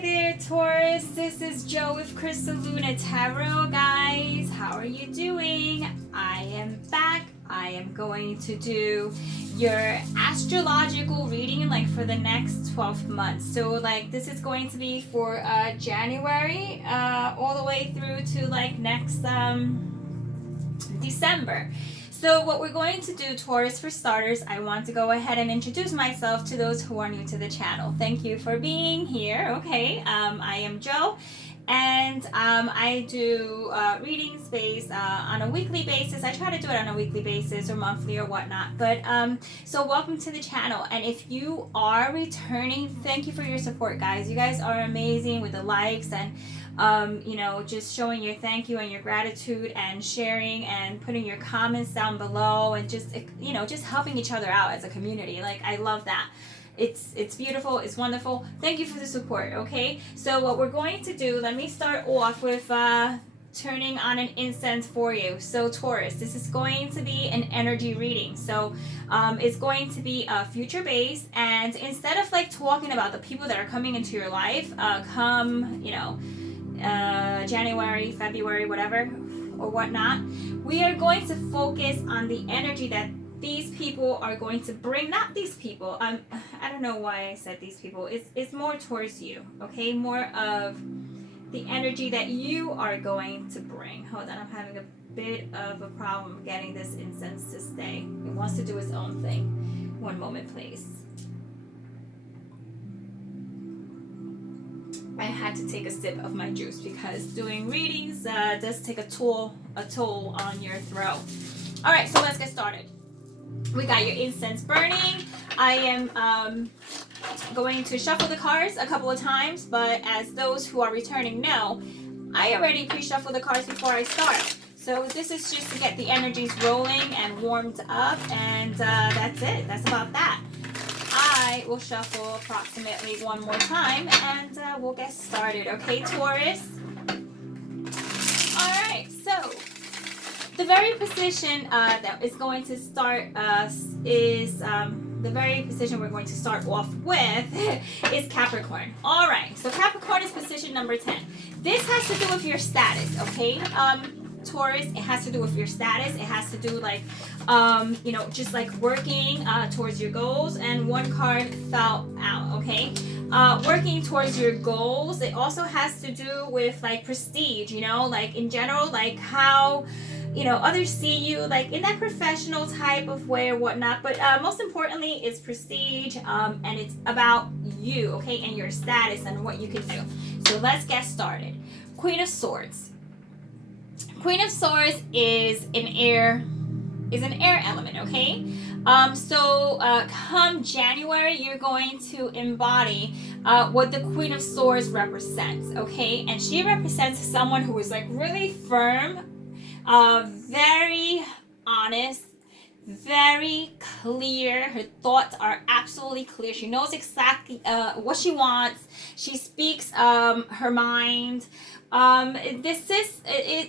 Hi there, Taurus. This is Jo with Crystal Luna Tarot, guys. How are you doing? I am back. I am going to do your astrological reading like for the next 12 months. So like this is going to be for January all the way through to like next December. So what we're going to do, Taurus, for starters, I want to go ahead and introduce myself to those who are new to the channel. Thank you for being here. Okay, I am Jo, and I do readings based on a weekly basis. I try to do it on a weekly basis or monthly or whatnot. But so welcome to the channel. And if you are returning, thank you for your support, guys. You guys are amazing with the likes and you know, just showing your thank you and your gratitude and sharing and putting your comments down below and just, you know, just helping each other out as a community. Like, I love that. It's beautiful. It's wonderful. Thank you for the support. Okay. So what we're going to do, let me start off with turning on an incense for you. So Taurus, this is going to be an energy reading. So it's going to be future based, and instead of like talking about the people that are coming into your life come, you know, January, February, whatever, or whatnot, we are going to focus on the energy that these people are going to bring. Not these people. I don't know why I said these people. It's more towards you, okay? More of the energy that you are going to bring. Hold on, I'm having a bit of a problem getting this incense to stay. It wants to do its own thing. One moment, please. I had to take a sip of my juice because doing readings does take a toll on your throat. All right, so let's get started. We got your incense burning. I am going to shuffle the cards a couple of times, but as those who are returning know, I already pre-shuffle the cards before I start. So this is just to get the energies rolling and warmed up, and that's it. That's about that. I will shuffle approximately one more time and we'll get started. Okay, Taurus? All right, so the very position that is going to start us is the very position we're going to start off with is Capricorn. All right, so Capricorn is position number 10. This has to do with your status, okay? Taurus, it has to do with your status. It has to do like, you know, just like working towards your goals. And one card fell out, okay? Working towards your goals. It also has to do with like prestige, you know, like in general, like how, you know, others see you like in that professional type of way or whatnot. But most importantly, it's prestige and it's about you, okay? And your status and what you can do. So let's get started. Queen of Swords. Queen of Swords is an air element, okay? So come January, you're going to embody what the Queen of Swords represents, okay? And she represents someone who is like really firm, very honest, very clear. Her thoughts are absolutely clear. She knows exactly what she wants. She speaks her mind. This is,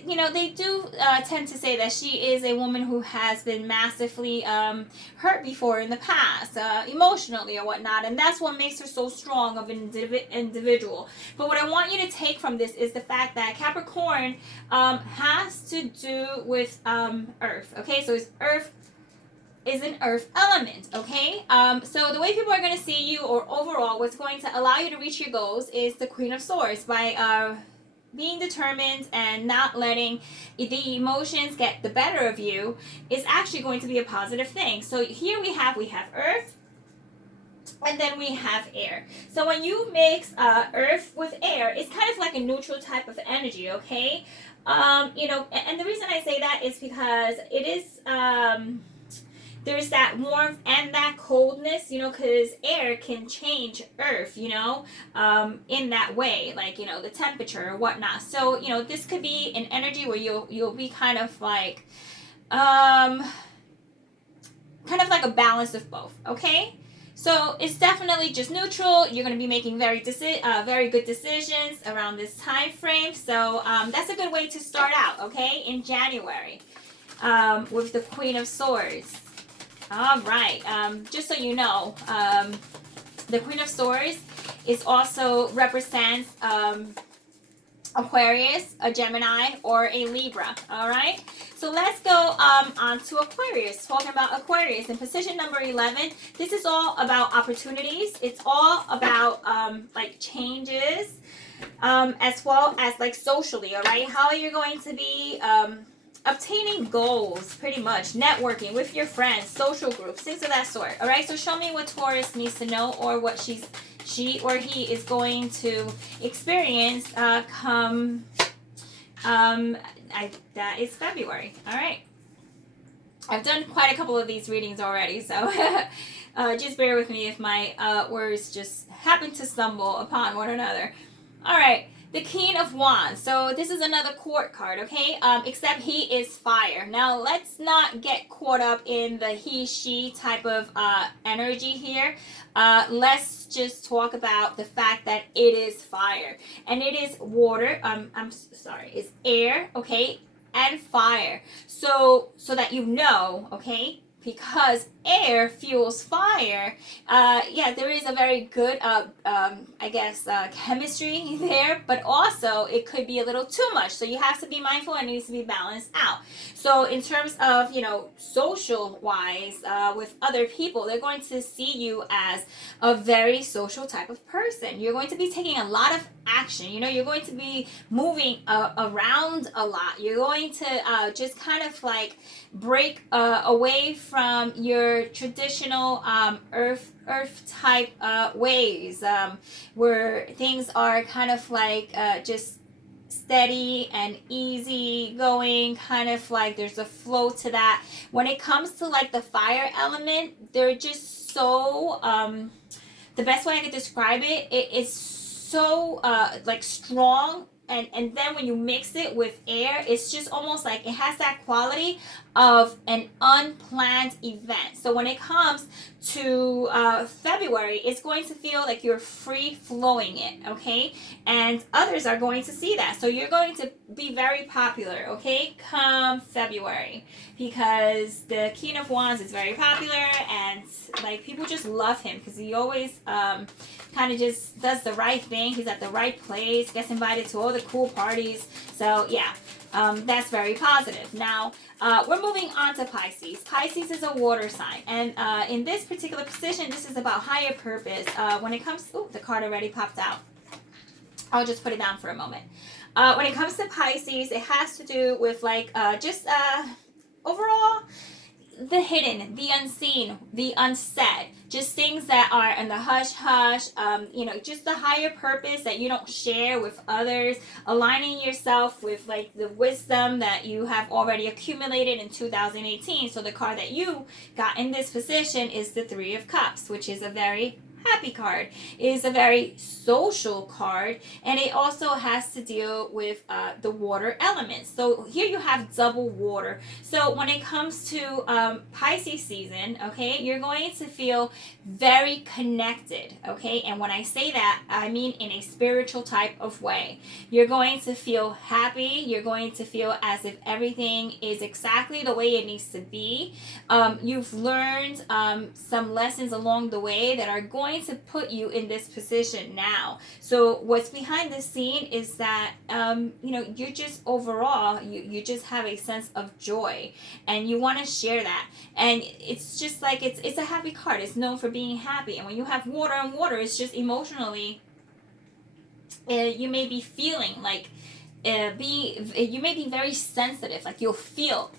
you know, they do tend to say that she is a woman who has been massively hurt before in the past, emotionally or whatnot, and that's what makes her so strong of an individual. But what I want you to take from this is the fact that Capricorn has to do with Earth, okay? So it's Earth is an earth element, okay? So the way people are going to see you, or overall what's going to allow you to reach your goals, is the Queen of Swords by being determined and not letting the emotions get the better of you is actually going to be a positive thing. So here we have Earth, and then we have air. So when you mix earth with air, it's kind of like a neutral type of energy, okay? You know, and the reason I say that is because it is there's that warmth and that coldness, you know, because air can change earth, you know, in that way, like, you know, the temperature or whatnot. So, you know, this could be an energy where you'll be kind of like a balance of both, okay? So it's definitely just neutral. You're going to be making very good decisions around this time frame. So that's a good way to start out, okay, in January with the Queen of Swords. All right. Just so you know, the Queen of Swords It also represents Aquarius, a Gemini, or a Libra. All right. So let's go on to Aquarius. Talking about Aquarius in position number 11. This is all about opportunities. It's all about like changes, as well as like socially. All right. How are you going to be obtaining goals, pretty much networking with your friends, social groups, things of that sort. All right. So show me what Taurus needs to know, or what she or he is going to experience come that is February. All right, I've done quite a couple of these readings already, so just bear with me if my words just happen to stumble upon one another. All right, the King of Wands. So this is another court card, okay? Except he is fire. Now let's not get caught up in the he/she type of energy here. Let's just talk about the fact that it is fire, and it is water. I'm sorry, it's air, okay, and fire. So that you know, okay. Because air fuels fire, yeah, there is a very good, I guess, chemistry there, but also it could be a little too much. So you have to be mindful, and it needs to be balanced out. So in terms of, social wise, with other people, they're going to see you as a very social type of person. You're going to be taking a lot of action. You're going to be moving around a lot. You're going to just kind of like break away from your traditional earth type ways, where things are kind of like just steady and easy going, kind of like there's a flow to that. When it comes to like the fire element, they're just so the best way I could describe it is so like strong, and then when you mix it with air, it's just almost like it has that quality of an unplanned event. So when it comes to February, it's going to feel like you're free flowing it, okay? And others are going to see that. So you're going to be very popular, okay, come February, because the King of Wands is very popular, and like people just love him because he always kind of just does the right thing. He's at the right place, gets invited to all the cool parties. So yeah, that's very positive. Now, we're moving on to Pisces. Pisces is a water sign, and in this particular position, this is about higher purpose. When it comes, the card already popped out. I'll just put it down for a moment. When it comes to Pisces, it has to do with like just overall the hidden, the unseen, the unsaid, just things that are in the hush hush, just the higher purpose that you don't share with others, aligning yourself with like the wisdom that you have already accumulated in 2018. So the card that you got in this position is the Three of Cups, which is a very happy card. It is a very social card, and it also has to deal with the water element. So here you have double water. So when it comes to Pisces season, okay, you're going to feel very connected, okay? And when I say that, I mean in a spiritual type of way. You're going to feel happy. You're going to feel as if everything is exactly the way it needs to be. You've learned some lessons along the way that are going to put you in this position now. So what's behind the scene is that you're just overall you just have a sense of joy, and you want to share that. And it's just like it's a happy card. It's known for being happy, and when you have water and water, it's just emotionally you may be feeling like you may be very sensitive. Like you'll feel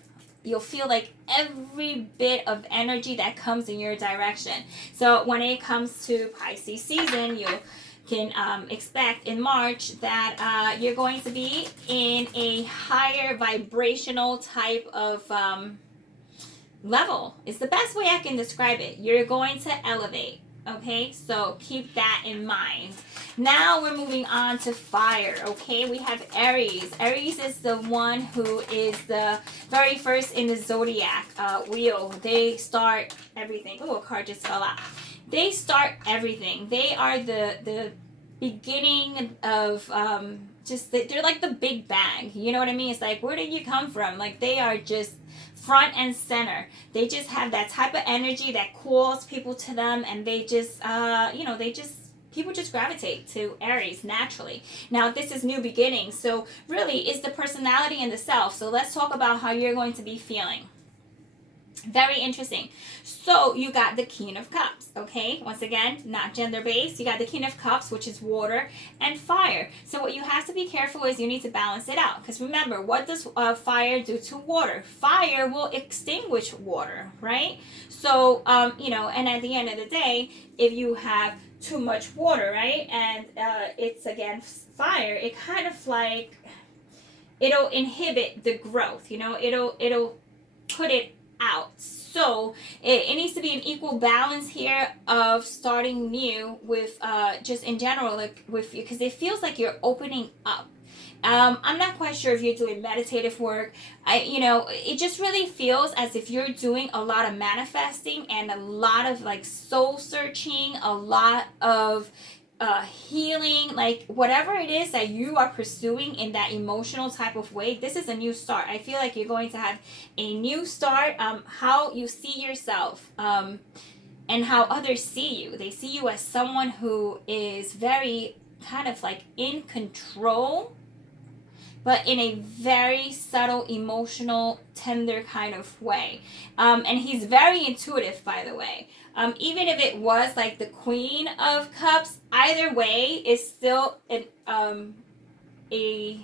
like every bit of energy that comes in your direction. So when it comes to Pisces season, you can expect in March that you're going to be in a higher vibrational type of level. It's the best way I can describe it. You're going to elevate. Okay, so keep that in mind. Now we're moving on to fire. Okay, we have Aries. Aries is the one who is the very first in the Zodiac wheel. They start everything. Oh, a card just fell out. They start everything. They are the beginning of they're like the big bang. You know what I mean? It's like, where did you come from? Like they are just front and center. They just have that type of energy that calls people to them, and they just people just gravitate to Aries naturally. Now, this is new beginnings, so really it's the personality and the self. So let's talk about how you're going to be feeling. Very interesting. So you got the King of Cups, okay? Once again, not gender-based. You got the King of Cups, which is water and fire. So what you have to be careful is you need to balance it out. Because remember, what does fire do to water? Fire will extinguish water, right? So, you know, and at the end of the day, if you have too much water, right, and it's against fire, it kind of like, it'll inhibit the growth, you know? It'll put it out. So it needs to be an equal balance here of starting new with just in general, like with you, because it feels like you're opening up. I'm not quite sure if you're doing meditative work. You know, it just really feels as if you're doing a lot of manifesting and a lot of like soul searching, a lot of healing, like whatever it is that you are pursuing in that emotional type of way. This is a new start. I feel like you're going to have a new start. How you see yourself, and how others see you. They see you as someone who is very kind of like in control, but in a very subtle, emotional, tender kind of way. And he's very intuitive, by the way. Even if it was like the Queen of Cups, either way is still a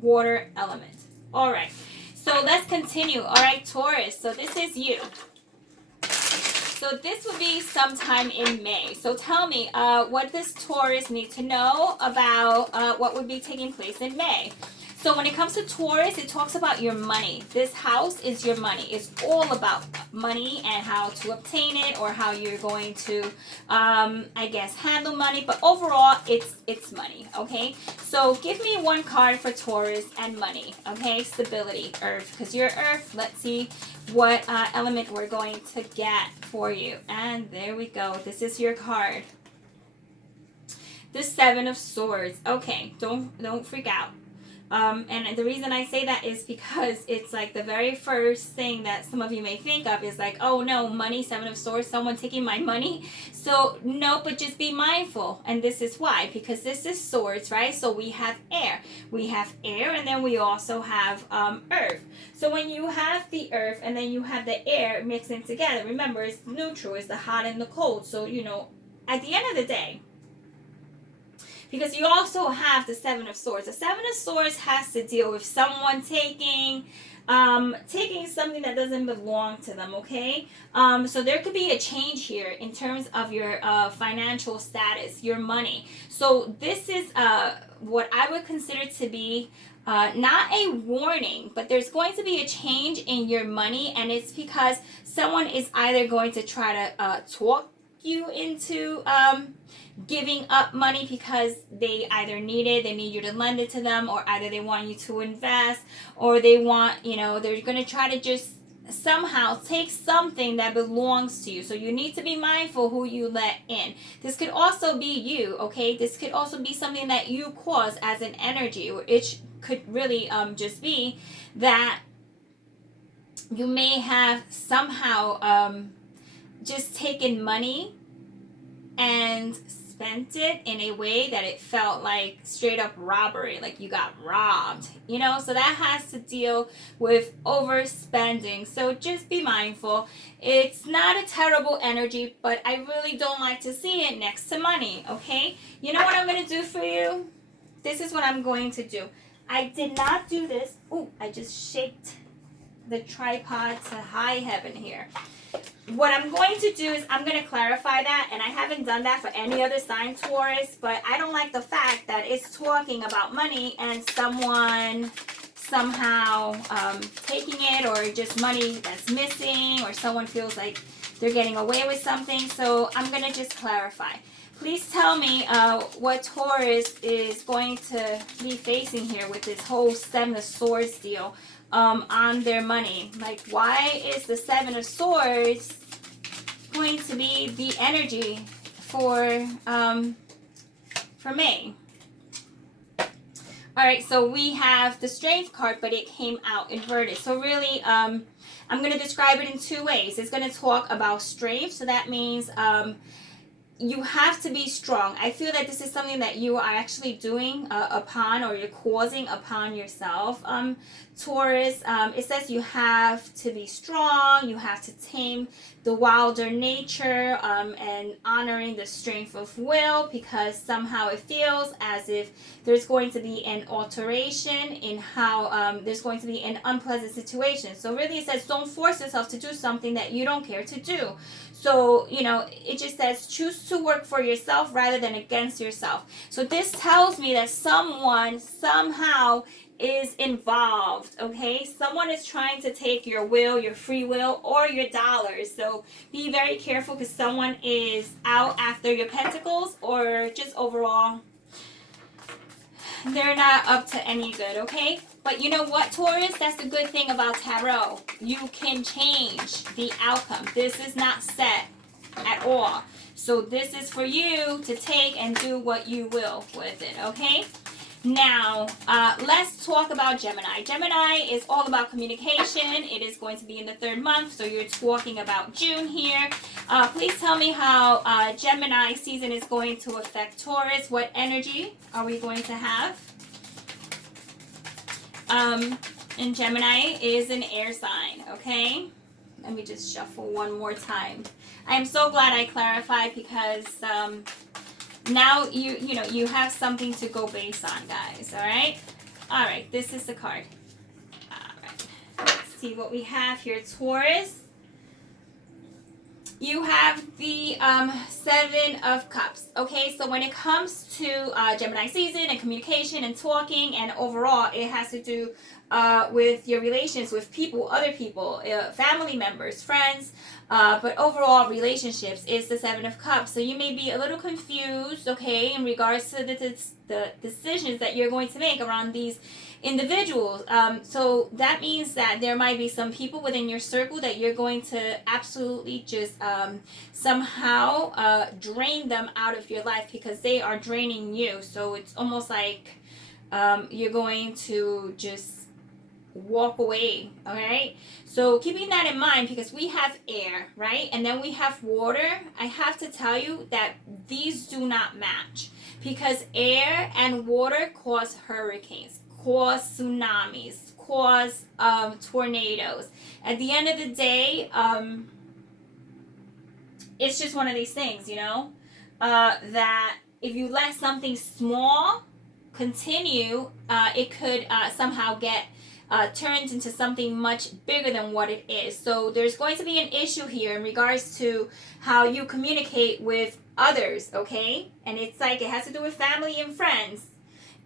water element. All right, so let's continue. All right, Taurus, so this is you. So this would be sometime in May. So tell me, what does Taurus need to know about what would be taking place in May? So when it comes to Taurus, it talks about your money. This house is your money. It's all about money and how to obtain it, or how you're going to, I guess, handle money. But overall, it's money, okay? So give me one card for Taurus and money, okay? Stability, Earth, because you're Earth. Let's see what element we're going to get for you. And there we go. This is your card. The Seven of Swords. Okay, don't freak out. And the reason I say that is because it's like the very first thing that some of you may think of is like, oh no, money, Seven of Swords, someone taking my money. So no, but just be mindful. And this is why, because this is swords, right? So we have air. We have air, and then we also have earth. So when you have the earth and then you have the air mixing together, remember it's neutral, it's the hot and the cold. So, you know, at the end of the day, because you also have the Seven of Swords. The Seven of Swords has to deal with someone taking something that doesn't belong to them, okay? So there could be a change here in terms of your financial status, your money. So this is what I would consider to be not a warning, but there's going to be a change in your money, and it's because someone is either going to try to talk you into giving up money because they either need it, they need you to lend it to them, or either they want you to invest, or they want, you know, they're going to try to just somehow take something that belongs to you. So you need to be mindful who you let in. This could also be you, okay? This could also be something that you cause as an energy, or it could really just be that you may have somehow just taken money and spent it in a way that it felt like straight up robbery, like you got robbed, you know? So that has to deal with overspending. So just be mindful. It's not a terrible energy, but I really don't like to see it next to money, okay? You know what I'm going to do for you? This is what I'm going to do. I did not do this. Ooh, I just shaked the tripod to high heaven here. What I'm going to do is I'm going to clarify that, and I haven't done that for any other sign, Taurus, but I don't like the fact that it's talking about money and someone somehow taking it, or just money that's missing, or someone feels like they're getting away with something. So I'm going to just clarify. Please tell me what Taurus is going to be facing here with this whole Seven of Swords deal on their money. Like, why is the Seven of Swords going to be the energy for May? All right, so we have the Strength card, but it came out inverted. So really, I'm going to describe it in two ways. It's going to talk about strength, so that means you have to be strong. I feel that this is something that you are actually doing upon, or you're causing upon yourself. Taurus, it says you have to be strong, you have to tame the wilder nature, and honoring the strength of will, because somehow it feels as if there's going to be an alteration in how there's going to be an unpleasant situation. So really it says don't force yourself to do something that you don't care to do. So, you know, it just says choose to work for yourself rather than against yourself. So this tells me that someone somehow is involved, okay? Someone is trying to take your will, your free will, or your dollars. So be very careful, because someone is out after your pentacles, or just overall, they're not up to any good, okay? But you know what, Taurus? That's the good thing about tarot. You can change the outcome. This is not set at all. So this is for you to take and do what you will with it, okay? Now, let's talk about Gemini. Gemini is all about communication. It is going to be in the 3rd month, so you're talking about June here. Please tell me how Gemini season is going to affect Taurus. What energy are we going to have? And Gemini is an air sign, okay? Let me just shuffle one more time. I am so glad I clarified, because now you have something to go based on, guys. All right, this is the card. All right, let's see what we have here. Taurus, you have the 7 of Cups. Okay, so when it comes to Gemini season and communication and talking, and overall it has to do with your relations with people, other people, family members, friends, but overall relationships is the 7 of Cups. So you may be a little confused, okay, in regards to the decisions that you're going to make around these individuals. So that means that there might be some people within your circle that you're going to absolutely just somehow drain them out of your life, because they are draining you. So it's almost like you're going to just walk away. All right, so keeping that in mind, because we have air, right, and then we have water, I have to tell you that these do not match, because air and water cause hurricanes, cause tsunamis, cause tornadoes. At the end of the day, it's just one of these things, you know, that if you let something small continue, it could somehow get turned into something much bigger than what it is. So there's going to be an issue here in regards to how you communicate with others, okay? And it's like it has to do with family and friends.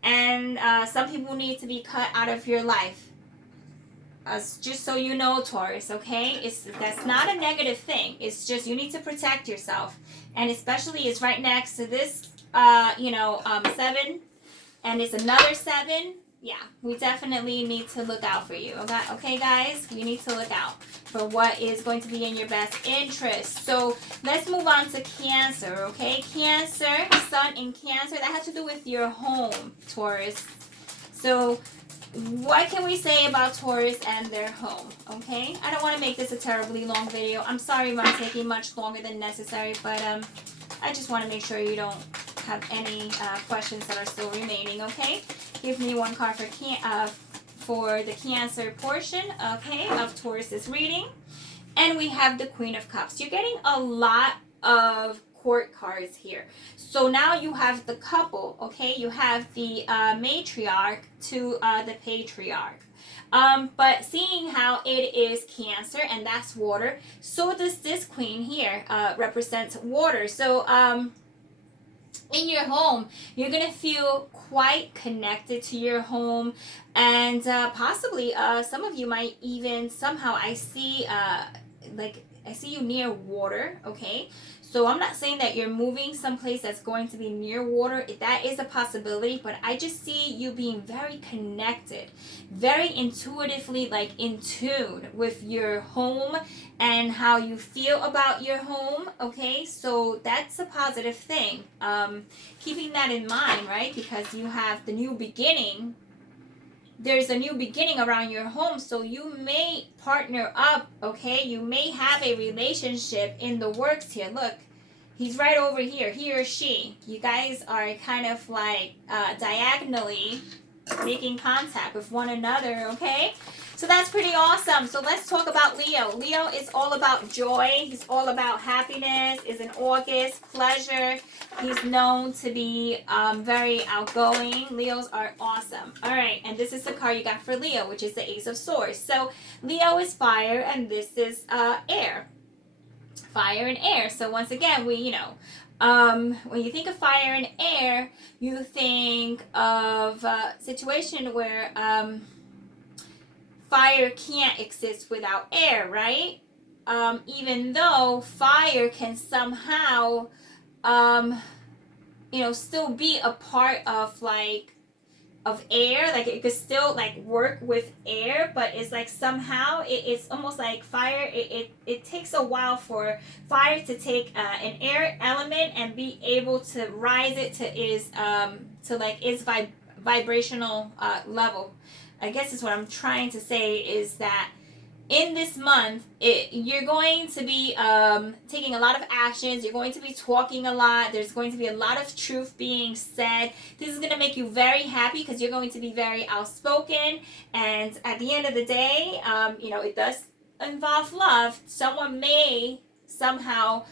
And some people need to be cut out of your life. Just so you know, Taurus, okay? That's not a negative thing. It's just you need to protect yourself. And especially it's right next to this, 7. And it's another 7. Yeah, we definitely need to look out for you. Okay, guys? You need to look out for what is going to be in your best interest. So let's move on to Cancer, okay? Cancer, Sun in Cancer. That has to do with your home, Taurus. So what can we say about Taurus and their home, okay? I don't want to make this a terribly long video. I'm sorry if I'm taking much longer than necessary, but I just want to make sure you don't have any questions that are still remaining, okay? Give me one card for the Cancer portion, okay, of Taurus's reading. And we have the Queen of Cups. You're getting a lot of court cards here. So now you have the couple, okay? You have the matriarch to the patriarch. But seeing how it is Cancer, and that's water, so does this queen here represents water. So in your home, you're going to feel quite connected to your home, and possibly some of you might even somehow, I see you near water, okay? So I'm not saying that you're moving someplace that's going to be near water. That is a possibility, but I just see you being very connected, very intuitively, like in tune with your home and how you feel about your home, okay? So that's a positive thing. Keeping that in mind, right? Because you have the new beginning. There's a new beginning around your home, so you may partner up, okay? You may have a relationship in the works here. Look, He's right over here, he or she. You guys are kind of like diagonally making contact with one another, okay? So that's pretty awesome. So let's talk about Leo. Leo is all about joy. He's all about happiness. Is in August, pleasure. He's known to be very outgoing. Leos are awesome. All right, and this is the card you got for Leo, which is the Ace of Swords. So Leo is fire, and this is air. Fire and air. So once again, we, when you think of fire and air, you think of a situation where fire can't exist without air, right? Even though fire can somehow, still be a part of air, like it could still like work with air, but it's like somehow it's almost like fire. It takes a while for fire to take an air element and be able to rise it to its vibrational level. I guess is what I'm trying to say is that in this month, you're going to be taking a lot of actions. You're going to be talking a lot. There's going to be a lot of truth being said. This is going to make you very happy because you're going to be very outspoken. And at the end of the day, it does involve love. Someone may somehow,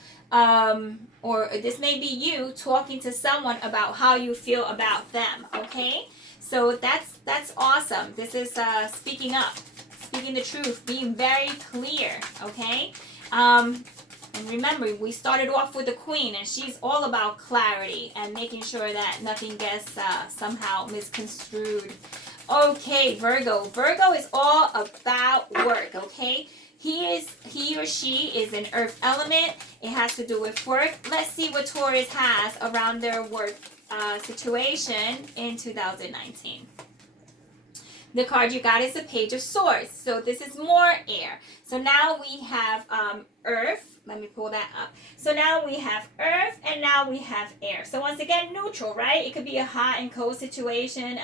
or this may be you talking to someone about how you feel about them, okay? So that's awesome. This is speaking up. Speaking the truth, being very clear, okay? And remember, we started off with the Queen, and she's all about clarity and making sure that nothing gets somehow misconstrued. Okay, Virgo. Virgo is all about work, okay? He or she is an earth element. It has to do with work. Let's see what Taurus has around their work situation in 2019. The card you got is the Page of Swords. So this is more air. So now we have earth. Let me pull that up. So now we have earth and now we have air. So once again, neutral, right? It could be a hot and cold situation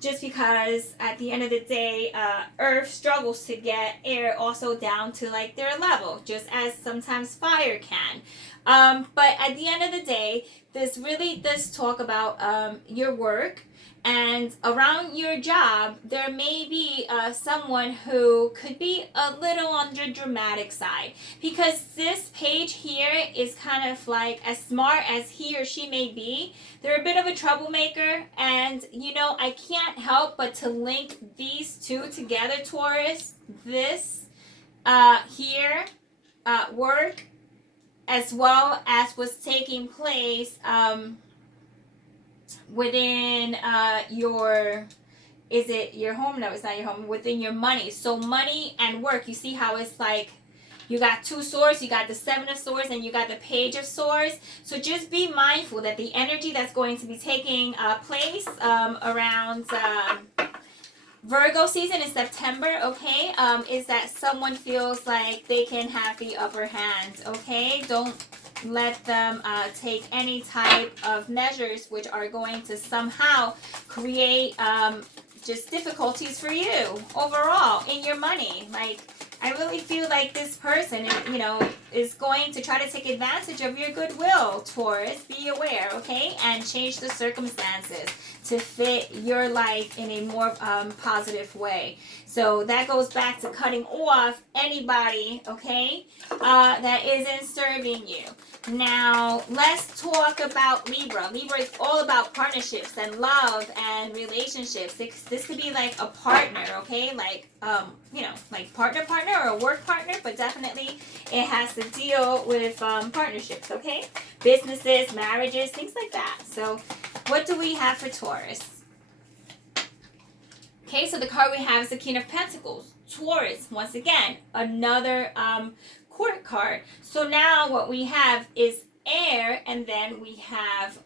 just because at the end of the day, earth struggles to get air also down to like their level, just as sometimes fire can. But at the end of the day, this really does talk about your work. And around your job, there may be someone who could be a little on the dramatic side. Because this page here is kind of like, as smart as he or she may be, they're a bit of a troublemaker. And, I can't help but to link these two together, Taurus. This here, work, as well as what's taking place within your home? No, it's not your home. Within your money. So money and work, you see how it's like you got two swords, you got the Seven of Swords, and you got the Page of Swords. So just be mindful that the energy that's going to be taking place around Virgo season in September, okay, is that someone feels like they can have the upper hand, okay? Don't let them take any type of measures which are going to somehow create just difficulties for you overall in your money. Like, I really feel like this person, is going to try to take advantage of your goodwill, Taurus. Be aware, okay? And change the circumstances to fit your life in a more positive way. So that goes back to cutting off anybody, okay, that isn't serving you. Now, let's talk about Libra. Libra is all about partnerships and love and relationships. This could be like a partner, okay? Like, like partner or a work partner, but definitely it has to deal with partnerships, okay? Businesses, marriages, things like that. So what do we have for Taurus? Okay, so the card we have is the King of Pentacles. Taurus, once again, another court card. So now what we have is air, and then we have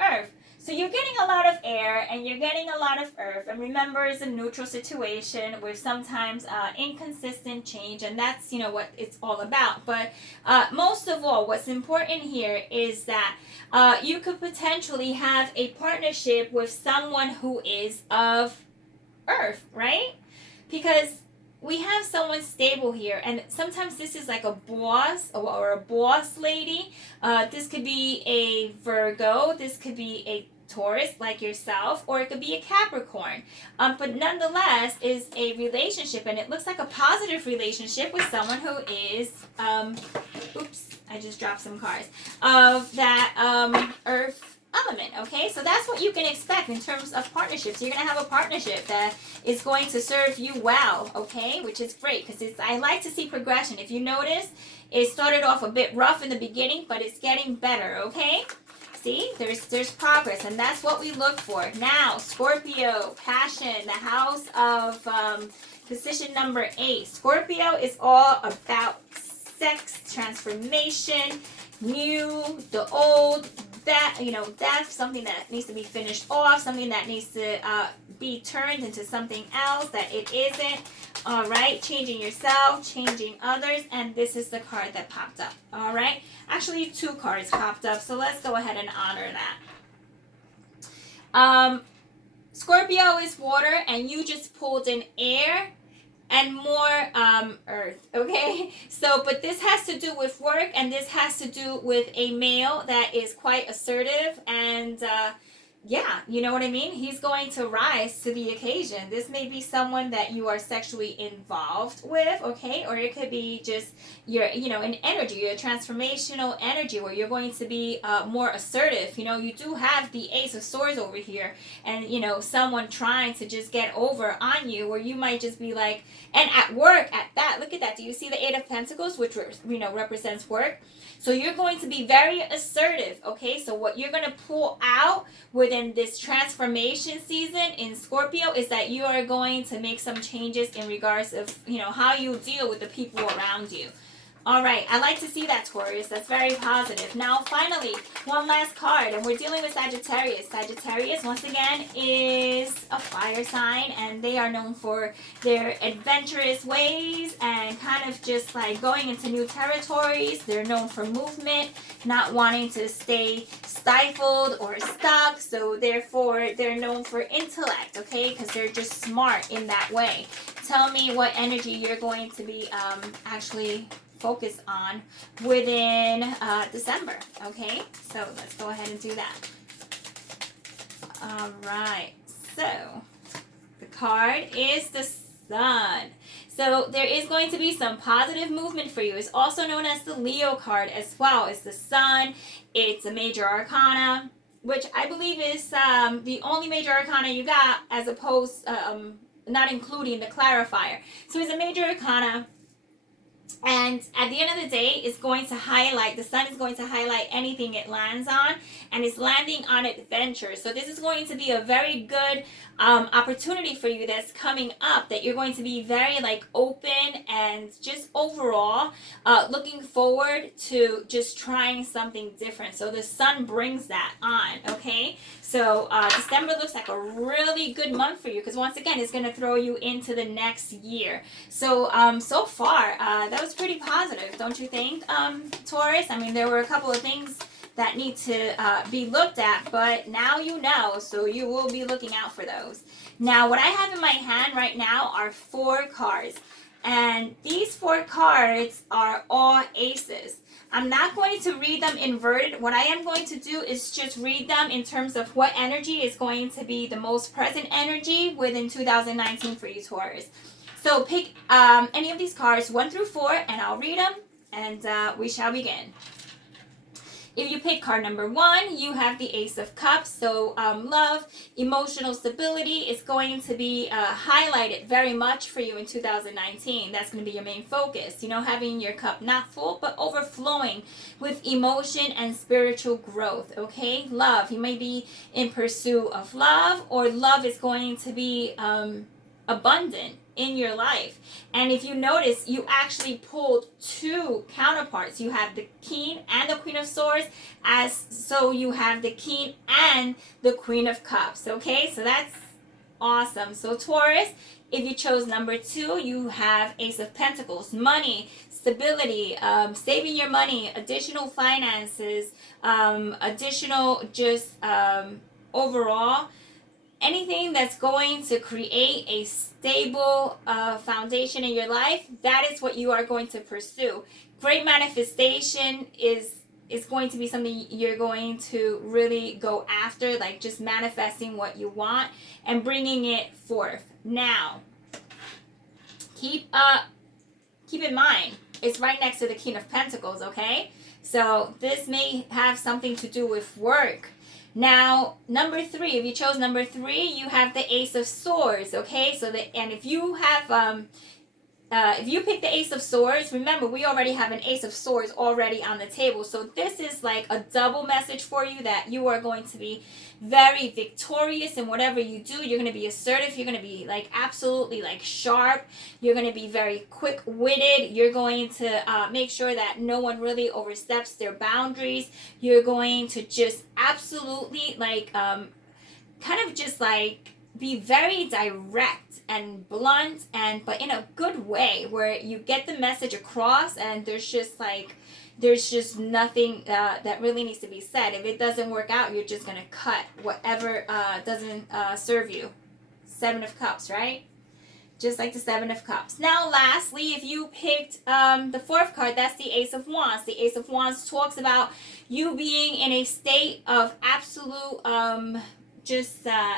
earth. So you're getting a lot of air and you're getting a lot of earth. And remember, it's a neutral situation with sometimes inconsistent change, and that's what it's all about. But most of all, what's important here is that you could potentially have a partnership with someone who is of earth, right? Because we have someone stable here, and sometimes this is like a boss or a boss lady. This could be a Virgo, this could be a Taurus like yourself, or it could be a Capricorn. But nonetheless, is a relationship, and it looks like a positive relationship with someone who is, oops, I just dropped some cards, of that earth element. Okay, so that's what you can expect in terms of partnerships. You're going to have a partnership that is going to serve you well, okay, which is great, because I like to see progression. If you notice, it started off a bit rough in the beginning, but it's getting better, okay? See, there's progress, and that's what we look for. Now, Scorpio, passion, the house of position number 8. Scorpio is all about sex, transformation, new, the old, that, death, something that needs to be finished off, something that needs to be turned into something else that it isn't. All right, changing yourself, changing others, and this is the card that popped up. All right, actually 2 cards popped up, so let's go ahead and honor that. Scorpio is water, and you just pulled in air and more earth, okay? So, but this has to do with work, and this has to do with a male that is quite assertive, and yeah, you know what I mean? He's going to rise to the occasion. This may be someone that you are sexually involved with, okay? Or it could be just your, an energy, your transformational energy, where you're going to be more assertive. You do have the Ace of Swords over here, and, someone trying to just get over on you, where you might just be like, and at work, at that, look at that. Do you see the 8 of Pentacles, which, represents work? So you're going to be very assertive, okay? So what you're going to pull out within this transformation season in Scorpio is that you are going to make some changes in regards of, how you deal with the people around you. All right, I like to see that, Taurus. That's very positive. Now, finally, one last card, and we're dealing with Sagittarius. Sagittarius, once again, is a fire sign, and they are known for their adventurous ways and kind of just like going into new territories. They're known for movement, not wanting to stay stifled or stuck, so therefore they're known for intellect, okay, because they're just smart in that way. Tell me what energy you're going to be actually focus on within December, okay? So let's go ahead and do that. All right, so the card is the Sun. So there is going to be some positive movement for you. It's also known as the Leo card as well. It's the Sun. It's a major arcana, which I believe is the only major arcana you got, as opposed, not including the clarifier. So it's a major arcana. And at the end of the day, it's going to highlight, the Sun is going to highlight anything it lands on, and it's landing on adventure. So this is going to be a very good opportunity for you that's coming up, that you're going to be very open and just overall looking forward to just trying something different. So the Sun brings that on, okay? So December looks like a really good month for you, because once again, it's going to throw you into the next year. So so far, that was pretty positive, don't you think, Taurus? I mean, there were a couple of things that need to be looked at, but now you know, so you will be looking out for those. Now, what I have in my hand right now are 4 cards, and these 4 cards are all aces. I'm not going to read them inverted. What I am going to do is just read them in terms of what energy is going to be the most present energy within 2019 for you, Taurus. So pick any of these cards, 1 through 4, and I'll read them, and we shall begin. If you pick card number 1, you have the Ace of Cups. So love, emotional stability is going to be highlighted very much for you in 2019. That's going to be your main focus. Having your cup not full, but overflowing with emotion and spiritual growth, okay? Love, you may be in pursuit of love, or love is going to be abundant in your life. And if you notice, you actually pulled 2 counterparts. You have the King and the Queen of Swords, so you have the King and the Queen of Cups, okay? So that's awesome. So Taurus, if you chose number 2, you have Ace of Pentacles, money, stability, saving your money, additional finances, additional just overall anything that's going to create a stable foundation in your life, that is what you are going to pursue. Great manifestation is going to be something you're going to really go after, like just manifesting what you want and bringing it forth. Now, keep in mind, it's right next to the King of Pentacles, okay? So this may have something to do with work. Now, number 3, if you chose number 3, you have the Ace of Swords, okay? So and if you have if you pick the Ace of Swords, remember, we already have an Ace of Swords already on the table. So this is like a double message for you that you are going to be very victorious in whatever you do. You're going to be assertive. You're going to be like absolutely like sharp. You're going to be very quick-witted. You're going to make sure that no one really oversteps their boundaries. You're going to just absolutely like kind of just like be very direct and blunt, but in a good way, where you get the message across and there's just nothing that really needs to be said. If it doesn't work out, you're just going to cut whatever doesn't serve you. 7 of Cups, right? Just like the 7 of Cups. Now, lastly, if you picked the 4th card, that's the Ace of Wands. The Ace of Wands talks about you being in a state of absolute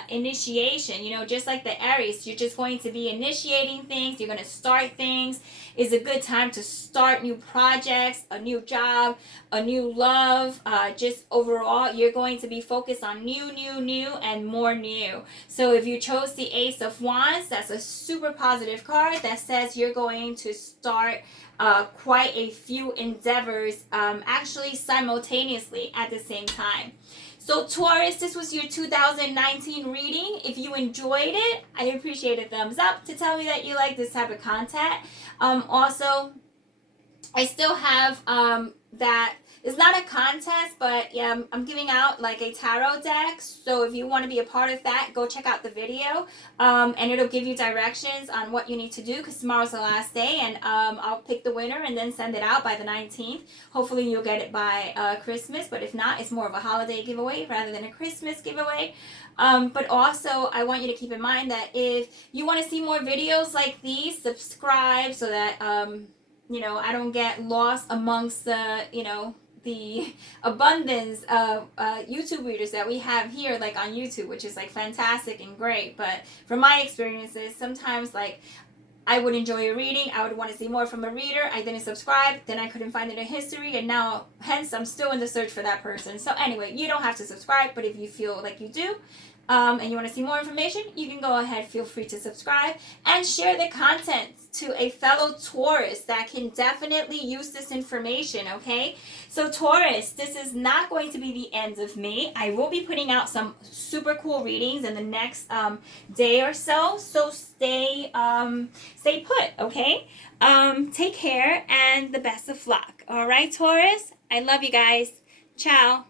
initiation, just like the Aries. You're just going to be initiating things. You're going to start things. It's a good time to start new projects, a new job, a new love. Just overall, you're going to be focused on new, and more new. So if you chose the Ace of Wands, that's a super positive card that says you're going to start quite a few endeavors actually simultaneously at the same time. So Taurus, this was your 2019 reading. If you enjoyed it, I appreciate a thumbs up to tell me that you like this type of content. Also, I still have that. It's not a contest, but yeah, I'm giving out like a tarot deck. So if you want to be a part of that, go check out the video. And it'll give you directions on what you need to do, because tomorrow's the last day. And I'll pick the winner and then send it out by the 19th. Hopefully you'll get it by Christmas. But if not, it's more of a holiday giveaway rather than a Christmas giveaway. But also, I want you to keep in mind that if you want to see more videos like these, subscribe so that, I don't get lost amongst the abundance of YouTube readers that we have here, like on YouTube, which is like fantastic and great. But from my experiences, sometimes like I would enjoy a reading, I would want to see more from a reader, I didn't subscribe, then I couldn't find it in history, and now hence I'm still in the search for that person. So anyway, you don't have to subscribe, but if you feel like you do, and you want to see more information, you can go ahead, feel free to subscribe and share the content to a fellow Taurus that can definitely use this information, okay? So Taurus, this is not going to be the end of me. I will be putting out some super cool readings in the next day or so. So stay put, okay? Take care and the best of luck. All right, Taurus? I love you guys. Ciao.